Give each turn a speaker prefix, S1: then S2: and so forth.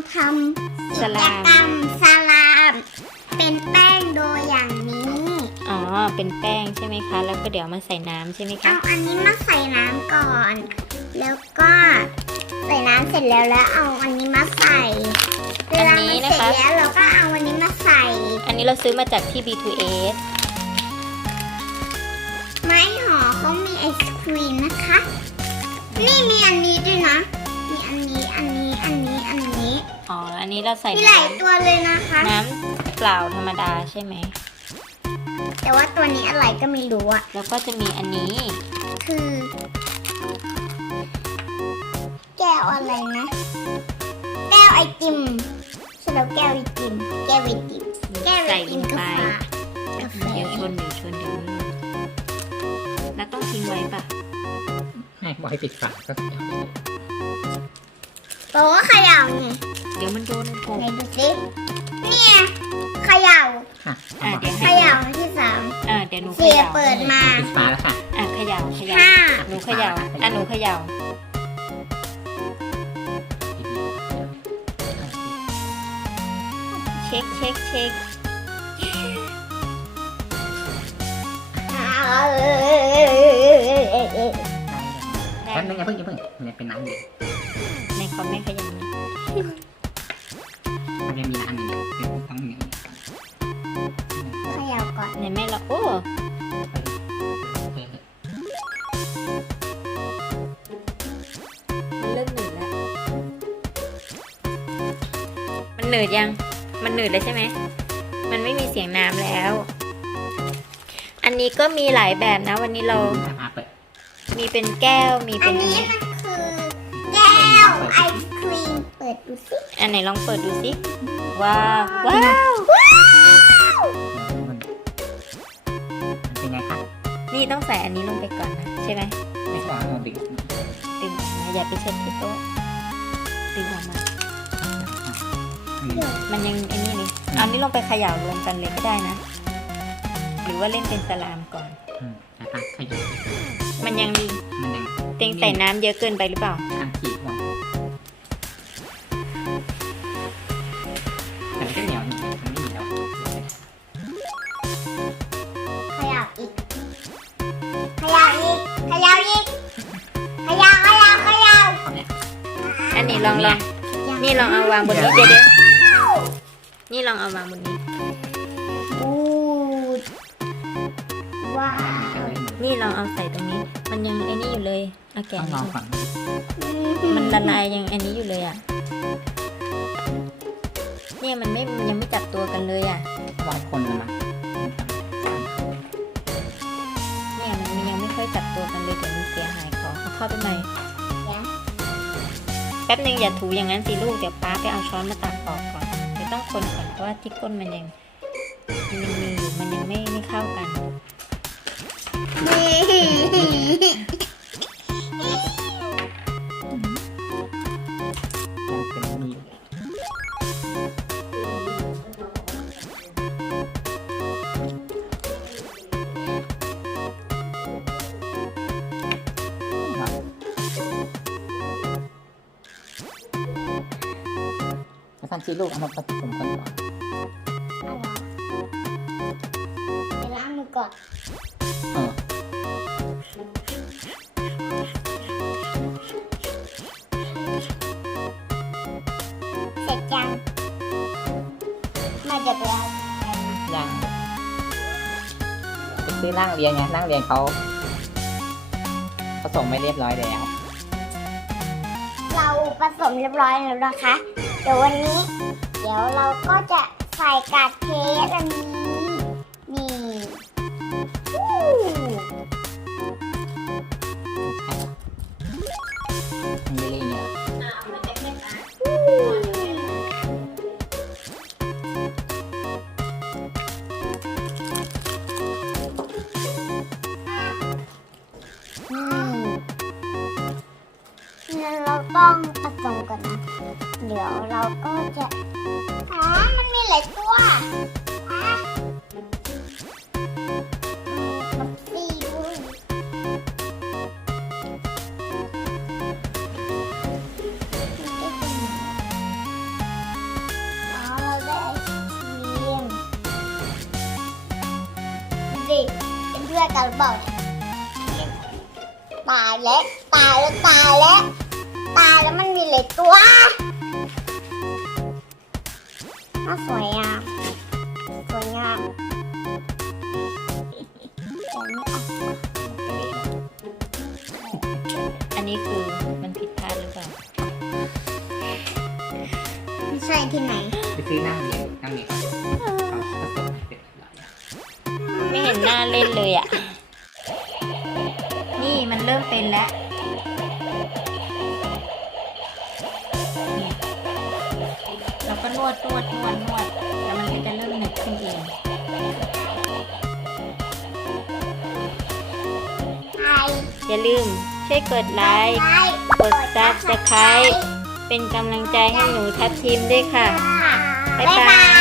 S1: ทำกิจกรรมสลาม เป็นแป้งโดยอย่างนี้
S2: อ๋อเป็นแป้งใช่ไหมคะแล้วก็เดี๋ยวมาใส่น้ำใช่ไหมคะ
S1: เอาอันนี้มาใส่น้ำก่อน แล้วก็ใส่น้ำเสร็จแล้วเอาอันนี้มาใส่เวลามันเสร็จแล้วเราก็เอาอันนี้มาใส่
S2: อันนี้เราซื้อมาจากที่ B2S
S1: ไม้ห่อเขามีไอศครีมนะคะ นี่มีอันนี้ด้วยนะ มีอันนี้ อันนี้ อันนี้ อันนี้
S2: อ๋ออันนี้เราใส่
S1: มีหลายตัวเลยนะคะ
S2: น้ำเปล่าธรรมดาใช่ไหม
S1: แต่ว่าตัวนี้อะไรก็ไม่รู้อะ
S2: แล้วก็จะมีอันนี้
S1: คือ แก้วอะไรนะ แก้วไอติมใช่แล้วแก้วไอติม แก้วไอติม แก้วไอติมกาแฟกาแฟ
S2: เดี๋ยวชนแล้วต้องทิ้งไว้ปะ
S3: ให้บอกให้ปิดฝาก็เสีย
S1: บอกว่าเขย่าไง
S2: เดี๋ยวมันโดนผม
S1: ไหนดูสิเนี่ยเขย่า
S3: ค่ะ
S2: เดี๋ยว
S1: เขย่าอันที่สาม
S2: เดี๋ยวหนูเข
S1: เสีย
S2: ย่า
S1: เปิดมา
S3: ปิดฝาแล้วค่ะ
S2: เขย่า
S1: ห้า
S2: หนูเขย่าหนูเขย่าเช็ค
S3: แป๊บนึงอย่าเพิ่งมันเป็นน้ำอยู่
S2: ในคอมไม่ขยันนะ
S3: มันยังมีน้ำอยู่เป็นทั้งหนึ่ง
S1: เขย่าก่อน
S2: ในแม่เราโอ้มันเริ่มหนืดแล้วมันหนืดยัง มันหนืดแล้วใช่ไหมมันไม่มีเสียงน้ำแล้ว อันนี้ก็มีหลายแบบนะ วันนี้เรา
S3: เปิด
S2: มีเป็นแก้วมี
S1: อั
S2: เป็น น
S1: นี้มันคือแก้วไอศครีม เปิดดูสิ
S2: อันไหนลองเปิดดูสิว้าวว้าว
S3: มันเป็นไงคะ
S2: นี่ต้องใส่อันนี้ลงไปก่อนนะใช่ไหม
S3: ไม่ใช่ว่าเราดึง
S2: ดึงออกมาอย่าไปเช็ดที่โต๊ะดึงออกมา มันยังไอ้นี่เลยเอานี้ลงไปเขย่ารวมกันเลยก็ได้นะ หรือว่าเล่นเป็นสลามก่อน
S3: แล้วก็ขยับ
S2: มันยังดี
S3: มันยัง
S2: เต็งใส่น้ำเยอะเกินไปหรือเปล่า
S3: ทางขีดหัวแต่ไม่เหนียวนี่มันไม่เหนียว
S1: เขย่าอีกเขย่าอีกเขย่าอีกเขย่า
S3: เขาเนี่ย
S2: อันนี้ลองนี่ลองเอาวางบนนี้เดี๋ยวนี่ลองเอาวางบนนี้
S1: อู้ว้าว
S2: นี่ลองเอาใส่ตรงนี้ มันยังไอ้นี่อยู่เลยเอาแกะ
S3: ต้องลองก่อน
S2: มันละลายยังอันนี้อยู่เลยอ่ะ เนี่ยมันยังไม่จับตัวกันเลยอ่ะ
S3: วางคนนะ
S2: เนี่ยมันยังไม่ค่อยจับตัวกันเลยเดี๋ยวมันเสียหายของเอาเข้าไปใหม่แป๊บนึงอย่าถูอย่างนั้นสิลูกเดี๋ยวป้าไปเอาช้อนมาตักออกก่อนเดี๋ยวต้องคนก่อนเพราะว่าที่ก้นมันยังมีอยู่มันยังไม่เข้ากัน
S3: ยังเป็นมีสั้นชีลูกเอามาผสมกันก่อน
S1: เดี๋ยวล้างมือก่อน เสร็จยังมาจะไปเอา
S3: ยังไปซื้อนั่งเรียนไงนั่งเรียนเขาส่งไม่เรียบร้อยแล้ว
S1: เราผสมเรียบร้อยแล้วนะคะ เดี๋ยววันนี้ เดี๋ยวเราก็จะใส่กากเทสอันนี้ นี่อู้
S3: มีเรื่องเงี้ย
S1: นี่เราต้องผสมกันนะ เดี๋ยวเราก็จะมันมีหลายตัวแบบซี่ด้วยสิเป็นเพื่อนกันหรือเปล่าเนี่ยตายแล้วตายแล้วตายแล้วตายแล้วมันมีเหล็กตัวน่าสวยอ่ะสวยงามแต่ไม่ออก
S2: อันนี้คือมันผิดพลาดหรือเปล่า
S1: ไม่ใช่ที่ไหน
S3: ไปซื้อนั่งเรียนเขาผสมเสร็จแล้ว
S2: ไม่เห็นหน้าเล่นเลยอ่ะ นี่มันเริ่มเป็นแล้วนี่เราก็นวดแล้วมันก็จะเริ่มหนึบขึ้นเอง
S1: ใช่
S2: อย่าลืมช่วยกดไลค์ กด Subscribe เป็นกำลังใจให้หนูทัพทีมด้วยค่ะ
S1: ค่ะ
S2: บ๊ายบาย